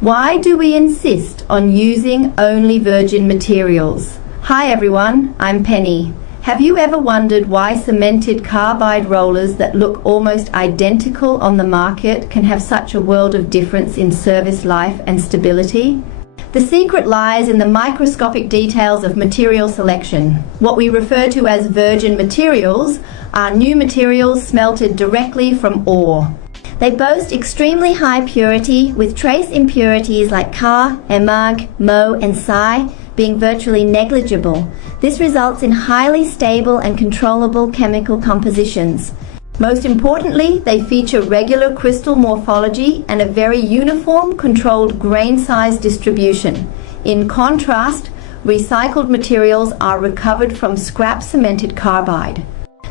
Why do we insist on using only virgin materials? Hi everyone, I'm Penny. Have you ever wondered why cemented carbide rollers that look almost identical on the market can have such a world of difference in service life and stability? The secret lies in the microscopic details of material selection. What we refer to as virgin materials are new materials smelted directly from ore. They boast extremely high purity, with trace impurities like Ca, Mg, Mo, and Si being virtually negligible. This results in highly stable and controllable chemical compositions. Most importantly, they feature regular crystal morphology and a very uniform, controlled grain size distribution. In contrast, recycled materials are recovered from scrap cemented carbide.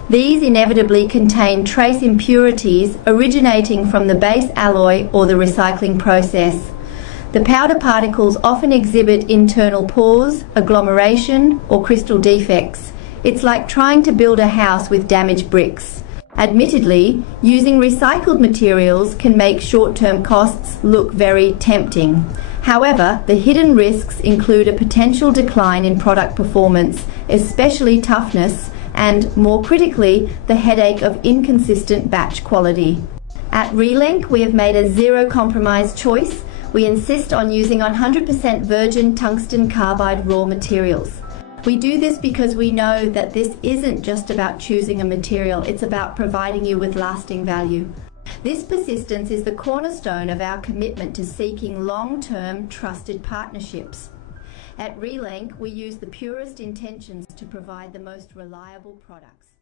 These inevitably contain trace impurities originating from the base alloy or the recycling process. The powder particles often exhibit internal pores, agglomeration, or crystal defects. It's like trying to build a house with damaged bricks. Admittedly, using recycled materials can make short-term costs look very tempting. However, the hidden risks include a potential decline in product performance, especially toughness, and, more critically, the headache of inconsistent batch quality. At Relink, we have made a zero-compromise choice. We insist on using 100% virgin tungsten carbide raw materials. We do this because we know that this isn't just about choosing a material, it's about providing you with lasting value. This persistence is the cornerstone of our commitment to seeking long-term, trusted partnerships. At Relink, we use the purest intentions to provide the most reliable products.